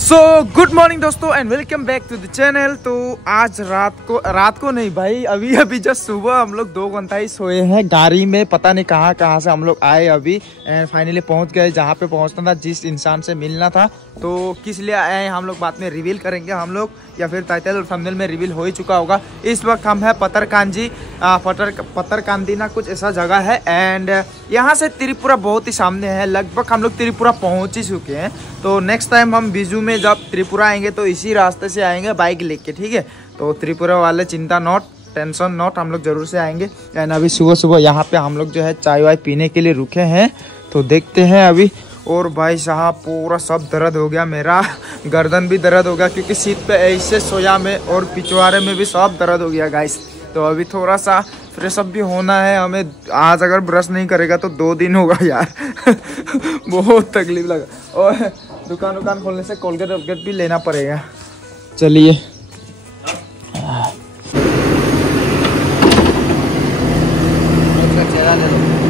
सो good morning दोस्तों and welcome back to the channel. तो आज रात को नहीं भाई, अभी जस्ट सुबह हम लोग 2 घंटा ही सोए हैं गाड़ी में। पता नहीं कहाँ से हम लोग आए अभी एंड फाइनली पहुंच गए जहाँ पे पहुंचना था, जिस इंसान से मिलना था। तो किस लिए आए हैं हम लोग बाद में रिवील करेंगे हम लोग, या फिर टाइटल और थंबनेल में रिवील हो ही चुका होगा। इस वक्त हम है पतरकांदी ना कुछ ऐसा जगह है एंड यहाँ से त्रिपुरा बहुत ही सामने है। लगभग हम लोग त्रिपुरा पहुँच ही चुके हैं। तो नेक्स्ट टाइम हम बिजू में जब त्रिपुरा आएंगे तो इसी रास्ते से आएंगे बाइक लेके, ठीक है। तो त्रिपुरा वाले चिंता नॉट, टेंशन नॉट, हम लोग जरूर से आएंगे। एंड अभी सुबह यहाँ पे हम लोग जो है चाय वाय पीने के लिए रुके हैं, तो देखते हैं अभी। और भाई साहब पूरा सब दर्द हो गया, मेरा गर्दन भी दर्द हो गया क्योंकि सीट पे ऐसे सोया में, और पिछवाड़े में भी सब दर्द हो गया गाइस। तो अभी थोड़ा सा फ्रेश अप भी होना है हमें। आज अगर ब्रश नहीं करेगा तो 2 दिन होगा यार बहुत तकलीफ लगा। और दुकान खोलने से कोलगेट भी लेना पड़ेगा। चलिए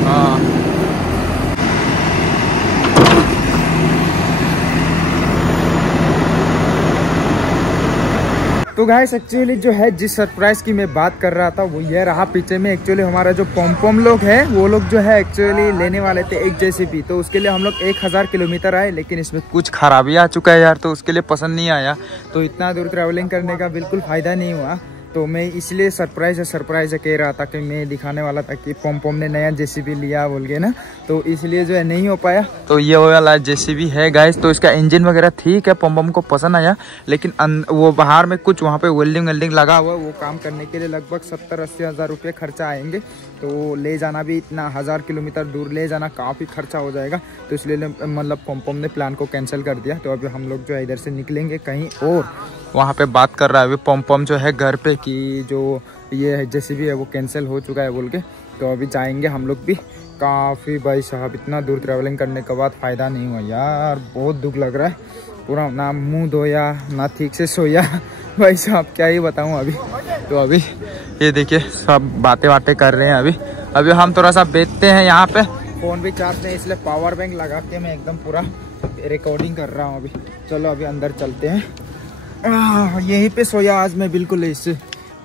हाँ, तो गाइस एक्चुअली जो है जिस सरप्राइज की मैं बात कर रहा था वो ये रहा पीछे में। एक्चुअली हमारा जो पॉम लोग हैं वो लोग जो है एक्चुअली लेने वाले थे एक जेसीबी। तो उसके लिए हम लोग 1000 किलोमीटर आए, लेकिन इसमें कुछ खराबी आ चुका है यार, तो उसके लिए पसंद नहीं आया। तो इतना दूर ट्रैवलिंग करने का बिल्कुल फ़ायदा नहीं हुआ। तो मैं इसलिए सरप्राइज कह रहा था कि मैं दिखाने वाला था कि पॉम ने नया जेसीबी लिया बोल के ना, तो इसलिए जो है नहीं हो पाया। तो ये वाला जेसीबी है गाइस। तो इसका इंजन वगैरह ठीक है, पॉम को पसंद आया, लेकिन वो बाहर में कुछ वहाँ पे वेल्डिंग लगा हुआ है। वो काम करने के लिए लगभग 70-80 हज़ार रुपये खर्चा आएंगे। तो ले जाना भी इतना 1000 किलोमीटर दूर ले जाना काफ़ी खर्चा हो जाएगा। तो इसलिए मतलब पॉम ने प्लान को कैंसिल कर दिया। तो अभी हम लोग जो है इधर से निकलेंगे कहीं और, वहाँ पे बात कर रहा है अभी पॉम जो है घर पे कि जो ये जेसीबी है वो कैंसिल हो चुका है बोल के। तो अभी जाएंगे हम लोग भी। काफ़ी भाई साहब इतना दूर ट्रैवलिंग करने के बाद फ़ायदा नहीं हुआ यार, बहुत दुख लग रहा है। पूरा ना मुंह धोया ना ठीक से सोया भाई साहब, क्या ही बताऊँ अभी। तो अभी ये देखिए सब बातें कर रहे हैं। अभी हम थोड़ा सा बैठते हैं यहाँ पे, फ़ोन भी चार्ज नहीं, इसलिए पावर बैंक लगा के मैं एकदम पूरा रिकॉर्डिंग कर रहा हूँ अभी। चलो अभी अंदर चलते हैं। यहीं पे सोया आज मैं बिल्कुल, इससे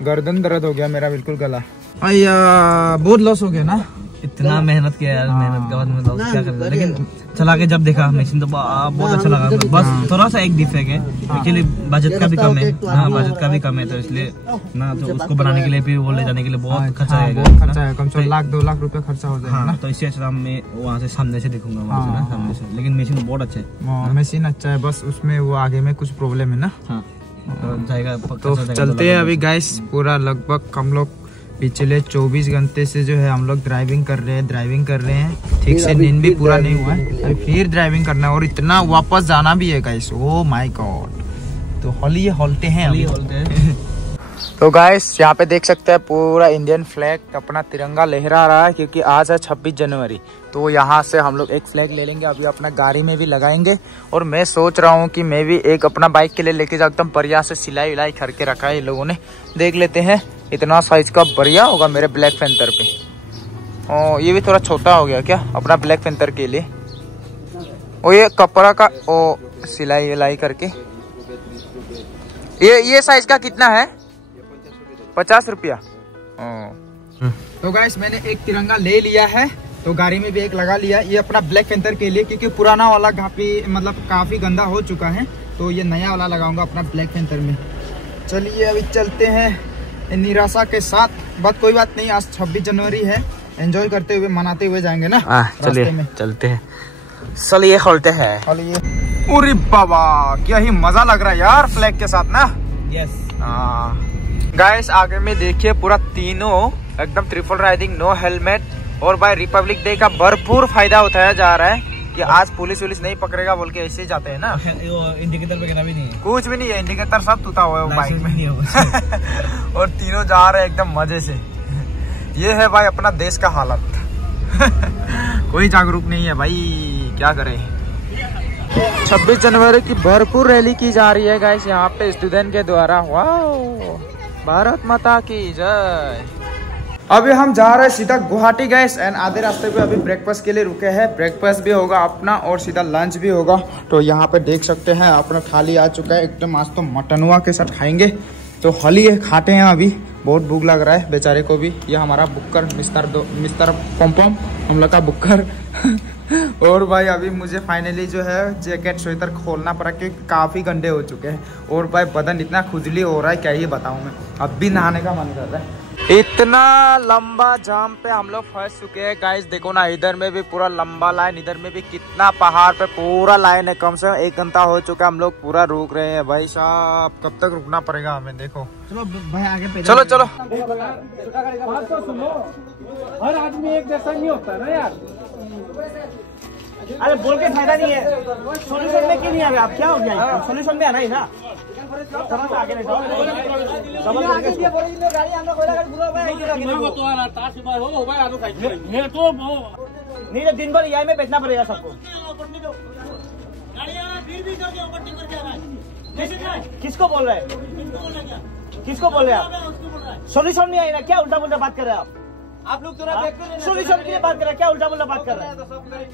गर्दन दर्द हो गया मेरा बिल्कुल, गला अय्या बहुत लॉस हो गया ना। इतना मेहनत किया यार, मेहनत के बाद में लॉस क्या कर, लेकिन चला के जब देखा मशीन तो बहुत अच्छा लगा। बस थोड़ा सा एक डिफेक्ट है, एक्चुअली बजट का भी कम है। हाँ बजट का भी कम है, तो इसलिए ना तो उसको बनाने के लिए भी वो ले जाने के लिए बहुत खर्चा आएगा। खर्चा है कम से कम 1-2 लाख रुपए खर्चा हो जाएगा। हाँ, तो इससे अच्छा मैं वहाँ से सामने से देखूंगा सामने से। लेकिन मशीन बहुत अच्छा है, मशीन अच्छा है, बस उसमें वो आगे में कुछ प्रॉब्लम है ना। हाँ जाएगा। तो चलते हैं अभी गाइस। पूरा लगभग हम लोग पिछले 24 घंटे से जो है हम लोग ड्राइविंग कर रहे हैं। ठीक से नींद भी पूरा नहीं हुआ है, अभी फिर ड्राइविंग करना है और इतना वापस जाना भी है गाइस। Oh my God. तो हॉलते हैं अभी। तो गाइस यहाँ पे देख सकते हैं पूरा इंडियन फ्लैग अपना तिरंगा लहरा रहा है, क्योंकि आज है 26 जनवरी। तो यहाँ से हम लोग एक फ्लैग ले लेंगे, अभी अपना गाड़ी में भी लगाएंगे। और मैं सोच रहा हूँ कि मैं भी एक अपना बाइक के लिए लेके जाता हूँ। बढ़िया से सिलाई विलाई करके रखा है ये लोगों ने, देख लेते हैं। इतना साइज का बढ़िया होगा मेरे ब्लैक पैंथर पे। ओ ये भी थोड़ा छोटा हो गया क्या अपना ब्लैक पैंथर के लिए। ओ ये कपड़ा का ओ सिलाई विलाई करके। ये साइज का कितना है? 50 रुपया। तो गाइस मैंने एक तिरंगा ले लिया है, तो गाड़ी में भी एक लगा लिया। ये अपना ब्लैक पैंथर के लिए, क्योंकि पुराना वाला काफी गंदा हो चुका है। तो ये नया वाला लगाऊंगा अपना ब्लैक पैंथर में। चलिए अभी चलते हैं निराशा के साथ। कोई बात नहीं, आज 26 जनवरी है, एंजॉय करते हुए मनाते हुए जाएंगे ना। चलिए चलते हैं, चलिए खोलते हैं। अरे बाबा क्या ही मजा लग रहा है यार फ्लैग के साथ ना। यस गाइस आगे में देखिए पूरा तीनों एकदम ट्रिपल राइडिंग, नो हेलमेट। और भाई रिपब्लिक डे का भरपूर फायदा उठाया जा रहा है कि आज पुलिस नहीं पकड़ेगा बोल के ऐसे ही जाते हैं ना। इंडिकेटर वगैरह भी नहीं है, कुछ भी नहीं है, इंडिकेटर सब टूटा हुआ है बाइक में और तीनों जा रहे हैं एकदम मजे से। ये है भाई अपना देश का हालत कोई जागरूक नहीं है भाई, क्या करे। 26 जनवरी की भरपूर रैली की जा रही है गाइस यहाँ पे स्टूडेंट के द्वारा। वाह, भारत माता की जय। अभी हम जा रहे हैं सीधा गुवाहाटी गैस एंड आधे रास्ते पे अभी ब्रेकफास्ट के लिए रुके हैं। ब्रेकफास्ट भी होगा अपना और सीधा लंच भी होगा। तो यहाँ पे देख सकते हैं अपना थाली आ चुका है एकदम। आज तो मटनवा के साथ खाएंगे। तो हली है खाते हैं अभी। बहुत भूख लग रहा है बेचारे को भी। ये हमारा बुक्कर मिस्टर पॉम हम लोग का बुक्कर और भाई अभी मुझे फाइनली जो है जैकेट स्वेटर खोलना पड़ा क्योंकि काफ़ी गंदे हो चुके हैं। और भाई बदन इतना खुजली हो रहा है क्या ही बताऊँ मैं। अब भी नहाने का मन कर रहा है। इतना लंबा जाम पे हम लोग फंस चुके हैं गाइस। देखो ना इधर में भी पूरा लंबा लाइन, इधर में भी कितना पहाड़ पे पूरा लाइन है। कम से कम 1 घंटा हो चुका है हम लोग पूरा रुक रहे हैं। भाई साहब कब तक रुकना पड़ेगा हमें। देखो चलो भाई आगे पे चलो चलो। हर आदमी एक जैसा नहीं होता ना यार। अरे बोल के फायदा नहीं है। सोल्यूशन में क्यों नहीं आ रहे आप? क्या हो गया? सोल्यूशन में आना ही ना। आगे नहीं दिन भर यही में बेचना पड़ेगा सबको। किसको बोल रहे हैं? किसको बोल रहे हैं आप? सोल्यूशन नहीं आएगा क्या? उल्टा पुल्टा बात कर रहे हैं आप लोग। सोल्यूशन के लिए बात कर रहे हैं क्या? उल्टा पुल्टा बात कर रहे हैं। तो सब कर रहे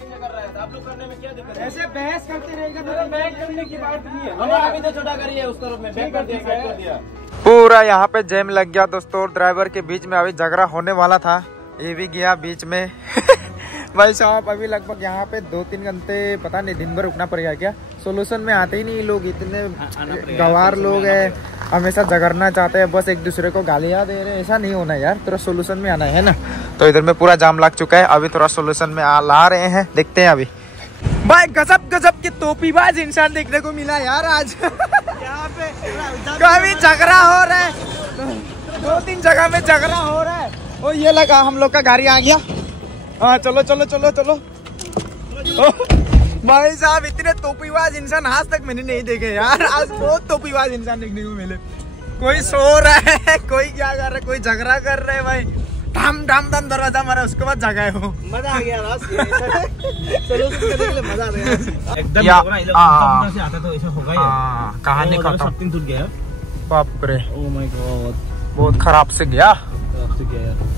हैं आप लोग करने में क्या दिक्कत है? ऐसे बहस करते रहेगा तो बैक करने की बात नहीं है। हमने अभी तो छोटा करिए उस तरफ में बैक कर दिया। पूरा यहाँ पे जैम लग गया दोस्तों। और ड्राइवर के बीच में अभी झगड़ा होने वाला था, ये भी गया बीच में। भाई साहब अभी लगभग यहाँ पे 2-3 घंटे पता नहीं दिन भर रुकना पड़ेगा क्या? सोल्यूशन में आते ही नहीं लोग। इतने गवार लोग हैं, हमेशा झगड़ना चाहते हैं, बस एक दूसरे को गालियाँ दे रहे हैं। ऐसा नहीं होना यार, थोड़ा सोल्यूशन में आना है ना। तो इधर में पूरा जाम लग चुका है। अभी थोड़ा सोल्यूशन में ला रहे हैं, देखते हैं अभी। भाई गजब गजब के टोपीबाज इंसान देखने को मिला यार आज। यहाँ पे कभी झगड़ा हो रहा है, 2-3 जगह में झगड़ा हो रहा है। और ये लगा हम लोग का गाड़ी आ गया। हाँ चलो चलो चलो चलो। भाई साहब इतने टोपीबाज इंसान आज तक मैंने नहीं देखे यार। आज बहुत टोपीबाज इंसान देखने को मिले। कोई सो रहा है, कोई क्या कर रहा है, कोई झगड़ा कर रहा है। भाई धाम धाम धाम दरवाजा मारा, उसके बाद जगाए हो। मजा आ गया मजा आ गया एकदम। कहानी खत्म, टूट गया। बाप रे, ओह माय गॉड, बहुत खराब से गया।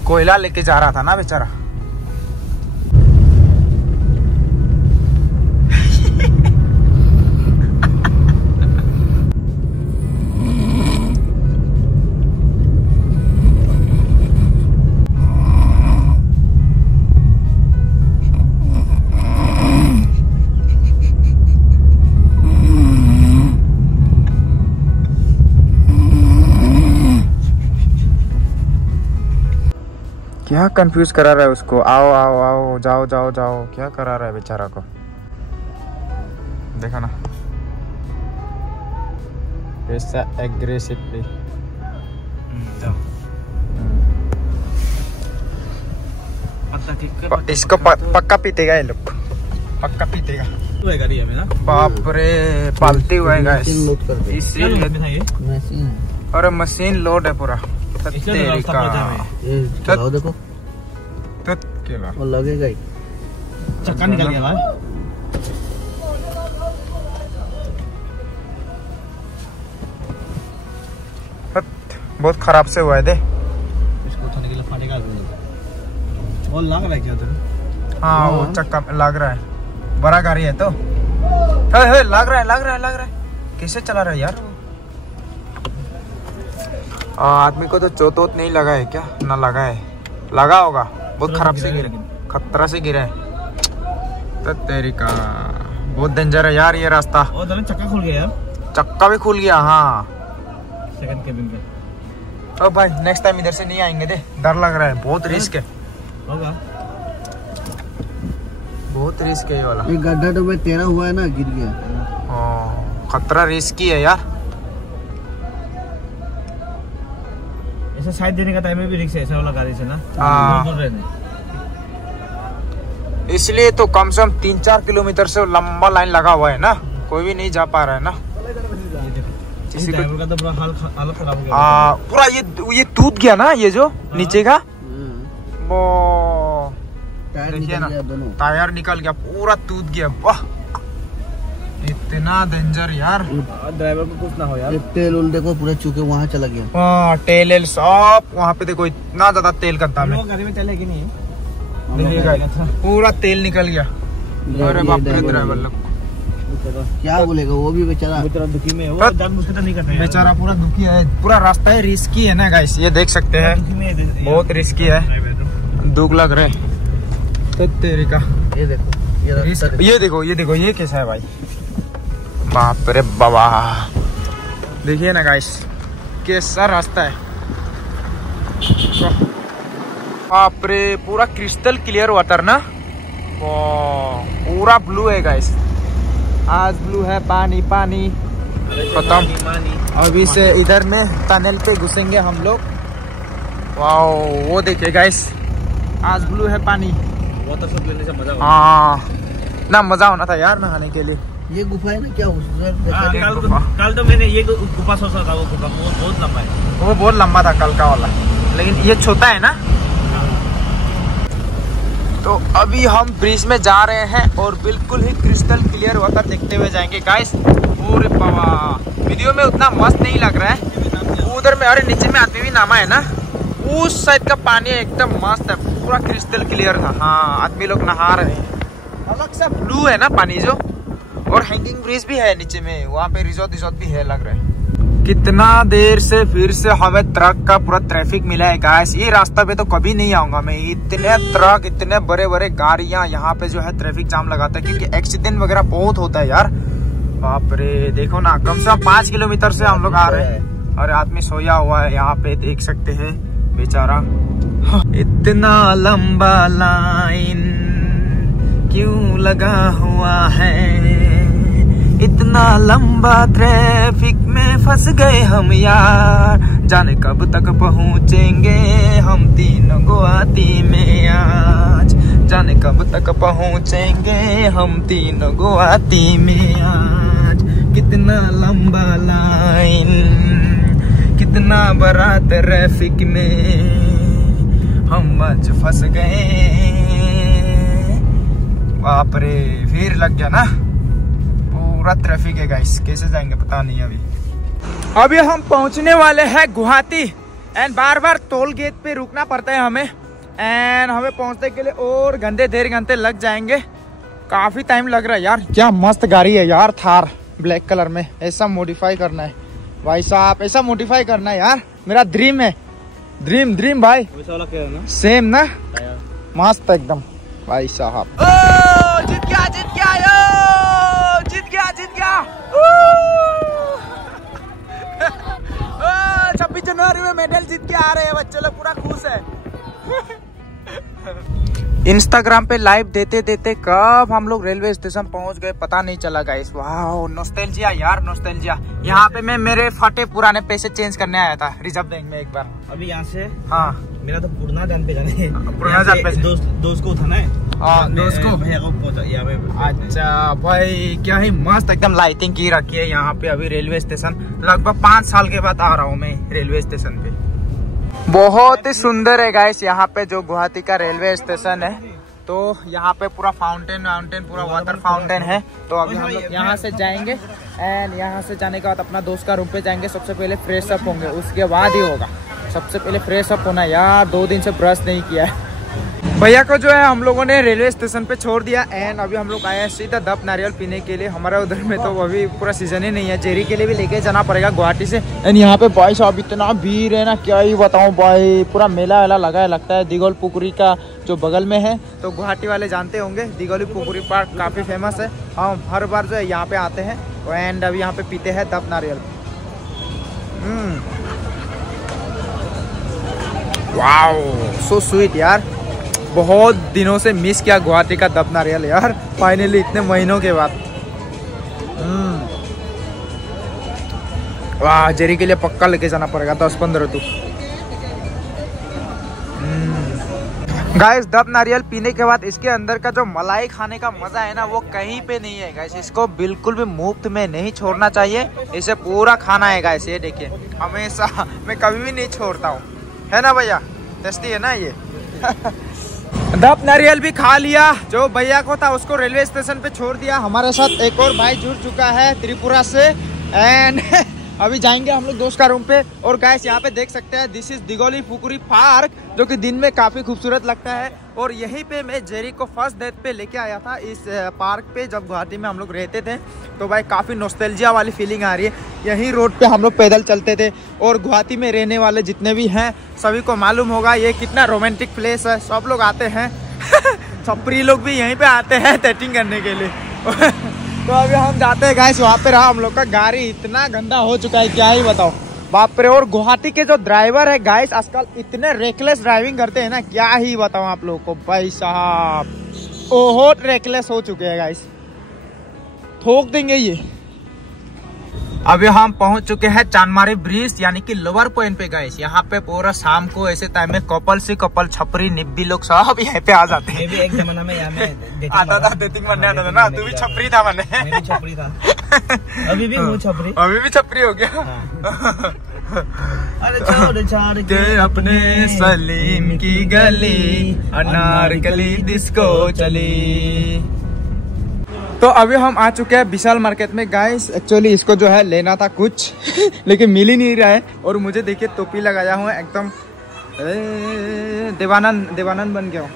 कोयला लेके जा रहा था ना बेचारा। क्या कंफ्यूज करा रहा है उसको। आओ आओ आओ, जाओ जाओ जाओ, क्या करा रहा है बेचारा को। देखा ना ऐसा एग्रेसिवली। इसको पक्का पीतेगा ये लोग, पक्का पीतेगा। बाप रे, पालती हुआ है इसीलिए। और मशीन लोड है पूरा। देखो लगेगा ही, चक्का निकल गया भाई। बहुत खराब से हुआ है। दे इसको उठाने के लिए फाटेगा वो लग रहा है क्या तेरे? हाँ वो चक्का लग रहा है, बड़ा गाड़ी है तो लग रहा है। कैसे चला रहा है यार? आदमी को तो चोट नहीं लगा है क्या? ना लगा है, लगा होगा। बहुत खराब से गिरा, खतरा से गिरा है। तो तेरी का बहुत डेंजर है यार ये रास्ता। चक्का खुल गया यार, चक्का भी खुल गया। हाँ सेकंड केबिन पे। ओ भाई नेक्स्ट टाइम इधर से नहीं आएंगे। दे डर लग रहा है, बहुत रिस्क है। होगा बहुत रिस्क है ये वाला। एक गड्ढा तो मैं तेरा हुआ है ना, गिर गया। खतरा रिस्की है यार। ऐसे साइड देने का टाइम में भी रिस्क है ऐसा वाला गाड़ी से ना। इसलिए तो कम से कम 3-4 किलोमीटर से लंबा लाइन लगा हुआ है ना, कोई भी नहीं जा पा रहा है ना। ड्राइवर का तो पूरा हालत खराब हो गया। पूरा ये टूट गया ना, ये जो नीचे का वो देखिए ना, टायर निकल गया, पूरा टूट गया। वाह इतना डेंजर यार, ड्राइवर को कुछ ना हो यार। तेल उल देखो पूरा चूके वहाँ चला गया। हाँ तेल सब वहाँ पे देखो, इतना ज्यादा तेल करता है। गाड़ी में चलेगी नहीं, पूरा तेल निकल गया। अरे बाप रे, ड्राइवर लोग क्या बोलेगा वो भी बेचारा। दुखी में वो जानबूझ के नहीं करता बेचारा, पूरा दुखी है। पूरा रास्ता है रिस्की है ना गाइस, ये देख सकते हैं, बहुत रिस्की है, दुख लग रहे तो तेरे का। ये देखो ये देखो, ये देखो, ये कैसा है भाई, बाप रे बाबा। देखिए ना गाइस कैसा रास्ता है, बाप रे, पूरा क्रिस्टल क्लियर वाटर ना, पूरा ब्लू है गाइस, आज ब्लू है, पानी पानी खत्म। अभी से इधर में टनल पे घुसेंगे हम लोग। वाओ, वो देखिए गाइस, आज ब्लू है पानी, वाटर शॉट लेने से मजा। हाँ ना, मजा होना था यार नहाने के लिए। ये गुफा है ना, क्या कल तो मैंने ये गुफा सोचा था, वो गुफा बहुत लंबा है, वो बहुत लंबा था कल का वाला, लेकिन ये छोटा है ना। तो अभी हम ब्रिज में जा रहे हैं और बिल्कुल ही क्रिस्टल क्लियर वाटर देखते हुए जाएंगे गाइस। अरे बाबा, वीडियो में उतना मस्त नहीं लग रहा है, उधर में, अरे नीचे में आदमी भी नामा है ना, उस साइड का पानी एकदम मस्त है, पूरा क्रिस्टल क्लियर था। हाँ, आदमी लोग नहा रहे हैं, अलग सा ब्लू है ना पानी जो, और हैंगिंग ब्रिज भी है नीचे में, वहाँ पे रिजॉर्ट भी है लग रहा है। कितना देर से फिर से हमें ट्रक का पूरा ट्रैफिक मिला है गाइस, ये रास्ता पे तो कभी नहीं आऊंगा मैं। इतने ट्रक, इतने बड़े बड़े गाड़ियां यहाँ पे जो है ट्रैफिक जाम लगाता है, क्योंकि एक्सीडेंट वगैरह बहुत होता है यार। बाप रे, देखो ना, कम से कम 5 किलोमीटर से हम लोग आ रहे हैं और आदमी सोया हुआ है यहाँ पे, देख सकते हैं बेचारा। इतना लंबा लाइन क्यों लगा हुआ है, इतना लंबा ट्रैफिक में फंस गए हम यार, जाने कब तक पहुँचेंगे हम तीनों गुवाहाटी में आज, जाने कब तक पहुँचेंगे हम तीनों गुवाहाटी में आज। कितना लंबा लाइन, कितना बड़ा ट्रैफिक में हम आज फंस गए। बाप रे, फिर लग गया ना, पूरा ट्रैफिक है गाइस, कैसे जाएंगे पता नहीं। अभी हम पहुंचने वाले हैं गुवाहाटी, एंड बार बार टोल गेट पे रुकना पड़ता है हमें, एंड हमें पहुंचने के लिए और घंटे 1.5 घंटे लग जाएंगे, काफी टाइम लग रहा है यार। क्या मस्त गाड़ी है यार, थार ब्लैक कलर में, ऐसा मॉडिफाई करना है भाई साहब, ऐसा मॉडिफाई करना है यार, मेरा ड्रीम है, ड्रीम भाई, सेम ना, मस्त एकदम भाई साहब। जीत गया, जीत गया, जीत गया, जीत गया। 26 जनवरी में मेडल जीत के आ रहे हैं बच्चे लोग, पूरा खुश है। इंस्टाग्राम पे लाइव देते देते कब हम लोग रेलवे स्टेशन पहुंच गए पता नहीं चला गाइस। वाह, नॉस्टैल्जिया यार, नॉस्टैल्जिया। यहाँ पे मैं मेरे फटे पुराने पैसे चेंज करने आया था रिजर्व बैंक में एक बार। अभी यहाँ से, हाँ, मेरा तो पुराना जान पे जाने है, पुराना जान पे दोस्त को उठाना है। हाँ, दोस्त को, भैया को यहाँ पे। अच्छा भाई, क्या ही मस्त एकदम लाइटिंग की रखी है यहाँ पे। अभी रेलवे स्टेशन, लगभग 5 साल के बाद आ रहा हूँ मैं रेलवे स्टेशन पे, बहुत ही सुंदर है गाइस यहाँ पे जो गुवाहाटी का रेलवे स्टेशन है। तो यहाँ पे पूरा फाउंटेन पूरा वाटर फाउंटेन है। तो अभी हम लोग यहाँ से जाएंगे, एंड यहाँ से जाने के बाद अपना दोस्त का रूम पे जाएंगे। सबसे पहले फ्रेश अप होंगे, उसके बाद ही होगा, सबसे पहले फ्रेश अप होना यार, 2 दिन से ब्रश नहीं किया है। भैया को जो है हम लोगों ने रेलवे स्टेशन पे छोड़ दिया, एंड अभी हम लोग आए हैं सीधा दब नारियल पीने के लिए। हमारा उधर में तो अभी पूरा सीजन ही नहीं है, जेरी के लिए भी लेके जाना पड़ेगा गुवाहाटी से। एंड यहाँ पे भाई साहब इतना भीड़ है ना, क्या ही बताऊँ भाई, पूरा मेला वेला लगा है, लगता है दिगोल पुकुरी का जो बगल में है। तो गुवाहाटी वाले जानते होंगे, दिगोली पुकुरी पार्क काफ़ी फेमस है, हम हर बार जो है यहाँ पे आते हैं। एंड अभी यहाँ पे पीते हैं दब नारियल। वाओ, सो स्वीट यार, बहुत दिनों से मिस किया गुवाहाटी का दब नारियल यार, फाइनली इतने महीनों के बाद। वाह, जेरी के लिए पक्का लेके जाना पड़ेगा 10-15 तो। गाइस, दब नारियल पीने के बाद इसके अंदर का जो मलाई खाने का मजा है ना, वो कहीं पे नहीं है गाइस। इसको बिल्कुल भी मुफ्त में नहीं छोड़ना चाहिए, इसे पूरा खाना है गाइस। ये देखिए, हमेशा मैं कभी भी नहीं छोड़ता हूँ, है ना भैया, टेस्टी है ना ये। दब नारियल भी खा लिया। जो भैया को था उसको रेलवे स्टेशन पे छोड़ दिया। हमारे साथ एक और भाई जुड़ चुका है त्रिपुरा से एंड अभी जाएंगे हम लोग दोस्त का रूम पे। और गाइस यहाँ पे देख सकते हैं दिस इज दिगोली पुकुरी पार्क, जो कि दिन में काफी खूबसूरत लगता है। और यहीं पे मैं जेरी को फर्स्ट डेट पे लेके आया था इस पार्क पे, जब गुवाहाटी में हम लोग रहते थे। तो भाई काफी नॉस्टैल्जिया वाली फीलिंग आ रही है। यही रोड पे हम लोग पैदल चलते थे। और गुवाहाटी में रहने वाले जितने भी हैं सभी को मालूम होगा ये कितना रोमांटिक प्लेस है। सब लोग आते हैं छपरी लोग भी यहीं पे आते हैं डेटिंग करने के लिए। तो अभी हम जाते हैं गाइस, वहाँ पे रहा हम लोग का गाड़ी इतना गंदा हो चुका है क्या ही बताओ, बाप रे। और गुवाहाटी के जो ड्राइवर है गाइस आजकल इतने रेकलेस ड्राइविंग करते हैं ना, क्या ही बताऊं आप लोगों को भाई साहब, बहुत रेकलेस हो चुके हैं गाइस, ठोक देंगे ये। अभी हम पहुंच चुके हैं चांदमारी ब्रिज यानी कि लोअर पॉइंट पे गाइस। यहाँ पे पूरा शाम को ऐसे टाइम में कपल से कपल छपरी निब्बी लोग सब यहाँ पे आ जाते हैं। एक जमाना में यहाँ में आता था डेटिंग बनने आता था ना, तू भी छपरी था मैंने। मैं भी छपरी था। अभी भी हूँ छपरी। अभी भी छपरी हो गया। अरे छोड़ के अपने सलीम की गली अनारकली डिस्को चली। तो अभी हम आ चुके हैं विशाल मार्केट में गाइस। एक्चुअली इसको जो है लेना था कुछ लेकिन मिल ही नहीं रहा है। और मुझे देखिए टोपी लगाया हुआ एकदम देवानंद बन गया हूँ।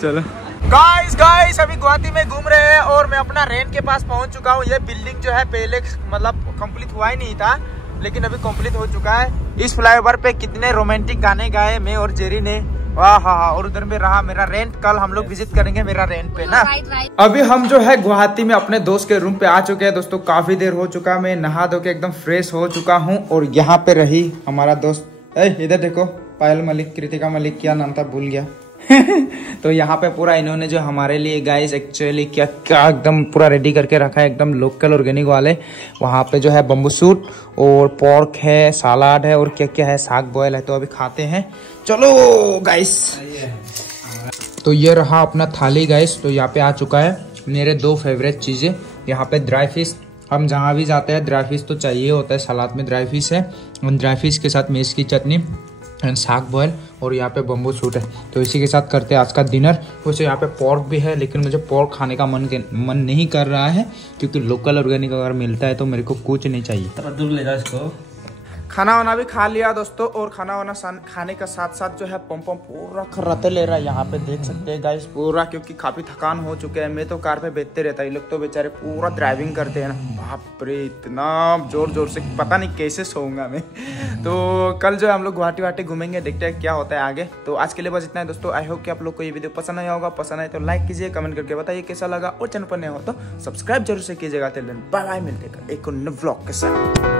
चलो गाइस अभी गुवाहाटी में घूम रहे हैं और मैं अपना रेंट के पास पहुंच चुका हूँ। ये बिल्डिंग जो है पहले मतलब कंप्लीट हुआ ही नहीं था, लेकिन अभी कंप्लीट हो चुका है। इस फ्लाईओवर पे कितने रोमांटिक गाने गाए मैं और जेरी ने, वाह हाँ। और उधर में रहा मेरा रेंट, कल हम लोग विजिट करेंगे मेरा रेंट पे ना। अभी हम जो है गुवाहाटी में अपने दोस्त के रूम पे आ चुके हैं दोस्तों। काफी देर हो चुका, मैं नहा धो के एकदम फ्रेश हो चुका हूँ। और यहाँ पे रही हमारा दोस्त, इधर देखो पायल मलिक, कृतिका मलिक, क्या नाम था भूल गया। तो यहाँ पे पूरा इन्होंने जो हमारे लिए गाइस एक्चुअली क्या क्या एकदम पूरा रेडी करके रखा है, एकदम लोकल ऑर्गेनिक वाले। वहाँ पे जो है बम्बू सूट और पोर्क है, सलाद है और क्या क्या है, साग बॉयल है। तो अभी खाते हैं, चलो गाइस। तो ये रहा अपना थाली गाइस। तो यहाँ पे आ चुका है मेरे दो फेवरेट चीजें। यहाँ पे ड्राई फिश, हम जहाँ भी जाते हैं ड्राई फिश तो चाहिए होता है। सलाद में ड्राई फिश है, ड्राई फिश के साथ मिर्च की चटनी एंड साग बॉयल, और यहाँ पे बम्बू सूट है। तो इसी के साथ करते हैं आज का डिनर। वैसे यहाँ पे पोर्क भी है, लेकिन मुझे पोर्क खाने का मन नहीं कर रहा है, क्योंकि लोकल ऑर्गेनिक अगर मिलता है तो मेरे को कुछ नहीं चाहिए। दूर ले जाओ इसको। खाना वाना भी खा लिया दोस्तों। और खाना वाना खाने का साथ साथ जो है पम पूरा खर्राते ले रहा है। यहाँ पे देख सकते हैं गाइस पूरा, क्योंकि काफी थकान हो चुके हैं। मैं तो कार पे बैठते रहता, ये लोग तो बेचारे पूरा ड्राइविंग करते हैं ना, बाप रे इतना जोर जोर से, पता नहीं कैसे सोऊंगा मैं। तो कल जो है हम लोग गुवाहाटी घूमेंगे, देखते हैं क्या होता है आगे। तो आज के लिए बस इतना है दोस्तों। आई होप कि आप लोग को ये वीडियो पसंद आया होगा। पसंद आए तो लाइक कीजिए, कमेंट करके बताइए कैसा लगा। और चैनल पर नया हो तो सब्सक्राइब जरूर से कीजिएगा। बाय बाय, मिलते हैं एक व्लॉग के साथ।